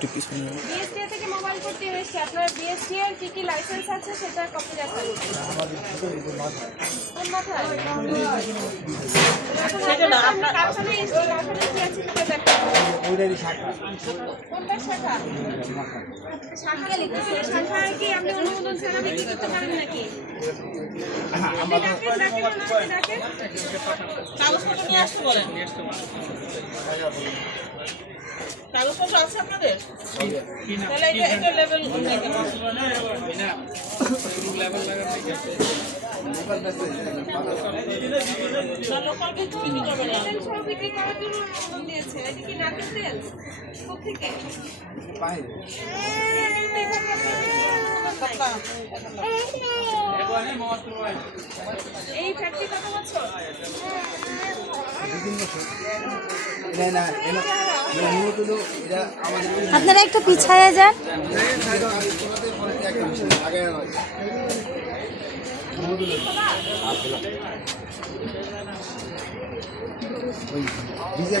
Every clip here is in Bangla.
একটু পিছনে বিএসটিআই থেকে মোবাইল করতে এসেছে। আপনার বিএসটিআই এর কি লাইসেন্স আছে সেটা কপি দেখান। কোন মাথায়? সেটা না, আপনার কারখানায় এসেছে, কারখানায় কি আছে সেটা দেখান। ওইটারই শাখা। কোনটা শাখা? শাখা লিখতেছে। শাখায় কি আপনি অনুমোদন ছাড়া বিক্রি করতে পারেন নাকি? আপনি ডাকেন। কাগজপত্র নিয়ে আসতে বলেন। কাগজপত্র আছে আপনাদের? তাহলে এটা লেভেল লোকাল কিন্তু বিক্রি করবে না। তেল সহ বিক্রি করার জন্য অনুমোদন দিয়েছে। এটা কি নারকেল তেল? কোথেকে? এই ফ্যাক্টরি কত বছর? আপনারা একটু পিছায়া যান।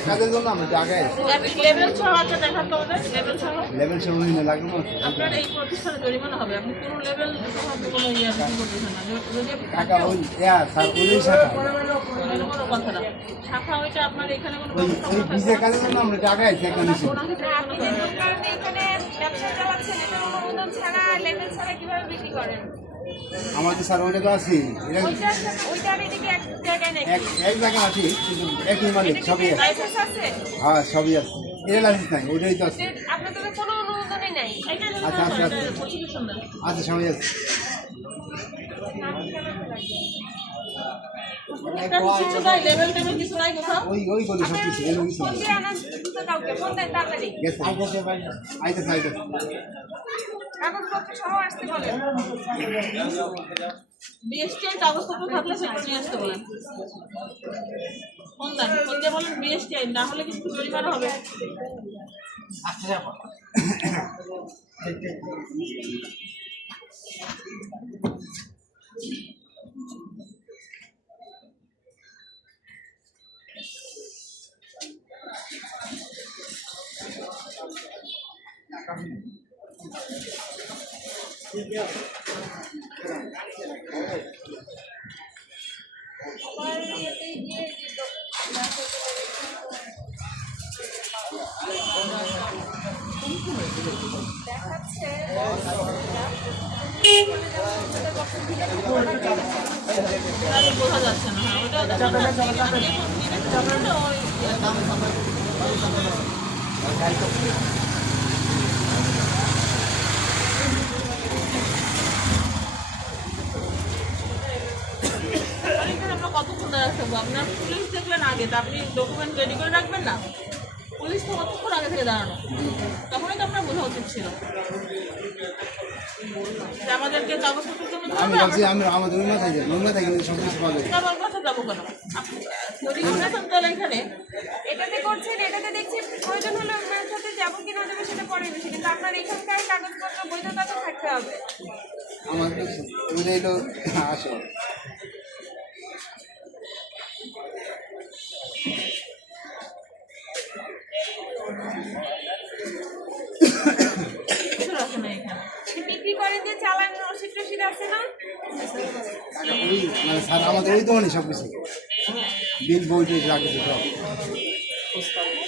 কাজের জন্য আমরা জায়গায় লেভেল সহ আছে দেখান তো ওদের লেভেল সহ। লেভেল সব লাগবে না। আপনার এই প্রতিষ্ঠানে জরিমানা হবে। আপনি কোনো লেভেল কোনো ইয়ে বিক্রি করতেছেন না। যদি টাকা ওই স্যার ওই শাখা কোনো কথা না। শাখা ওইটা আপনার এখানে কোনো ওই ভিসা কাজের জন্য আমরা জায়গায় একটা নিচ্ছি। আপনি যে দোকান এখানে ব্যবসা চালাচ্ছেন, এটা অনুমোদন ছাড়া লেভেল ছাড়া কিভাবে বিক্রি করেন? আমাদের স্যার ওইটা তো আছে এটা ওইটা আর এদিকে এক জায়গায় নাকি? এক জায়গায় আছে কিন্তু একই মালিক সবই আছে। লাইসেন্স আছে? হ্যাঁ সবই আছে। এটা লাইসেন্স নাই ওইটাই তো আছে। আপনার তো কোনো অনুমোদনই নাই। আচ্ছা আচ্ছা আচ্ছা সবই আছে। লেভেল টেবিল কিছু নাই কোথাও। ওই ওই গলি সব কিছু এলো কিছু ফোন দিয়ে আনান তো কাউকে, ফোন দেন তাড়াতাড়ি। গেছে আইতে আইতে কাগজপত্র সহ আসতে বলেন। বিএসটিআই কাগজপত্র থাকলে সেটা নিয়ে আসতে বলেন। ফোন দেন, ফোন দিয়ে বলেন বিএসটিআই না হলে কিন্তু জরিমানা হবে। বোঝা যাচ্ছে না। হ্যাঁ ওটা আমরা কতক্ষণ দাঁড়া থাকবো? আপনার পুলিশ দেখলেন আগে, তা আপনি ডকুমেন্ট রেডি করে রাখবেন না? পুলিশ তো কতক্ষণ আগে থেকে দাঁড়ানো, তখনই তো আপনার বোঝা উচিত ছিল যে আমাদেরকে কাগজপত্রের জন্য আমি ভাবছি আমি আমাদের ওই মাথায় যাই ওই মাথায় কিন্তু সব কিছু পাওয়া যায়। আমার কথা যাবো কেন? যদি করেছেন তাহলে এখানে এটাতে করছেন, এটাতে দেখছি প্রয়োজন হলে আপনার সাথে যাবো কিনা যাবো সেটা পরে বিষয়, কিন্তু আপনার এখানকার কাগজপত্র বৈধতা তো থাকতে হবে। আমার ওইটাই তো আসো কিছু রাখে না এখানে। বিক্রি করেন যে চালান রসিদ টসিদ আছে না? ওই মানে স্যার আমাদের ওই দোকানে সব কিছু বিল বই টই রাখছে সব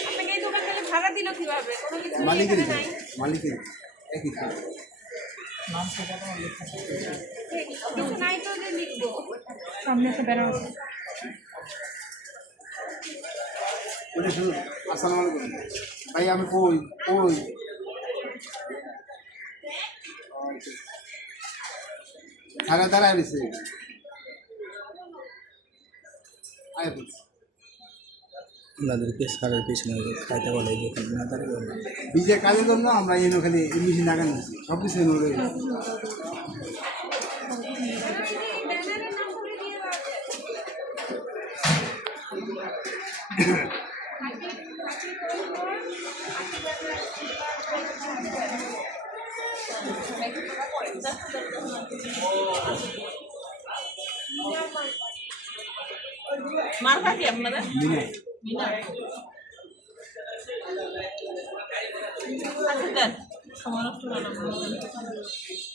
আপনাকে এই দোকান তাহলে ভাড়া দিল কিভাবে? কোনো কিছু মালিকের এখানে নাই। মালিকের একই তো। কিছু নাই তো যে লিখবো। সামনে একটা ব্যানার আছে। ওটা শুধু আসসালামু আলাইকুম ভাই আমি কই কই সারা দাঁড়ায় রয়েছে ওনাদেরকে সারের পিছনে খাইতে বলে যেখানে না দাঁড়িয়ে বিজের কাজের জন্য আমরা এনে খালি মেশিন লাগানো সব কিছু এনে রয়েছে। ব্যানারের নাম করে দিয়ে দেওয়া যায়। মার্কা কি আপনাদের? মিনা মিনা। আচ্ছা দেন। সময় নষ্ট করলাম না।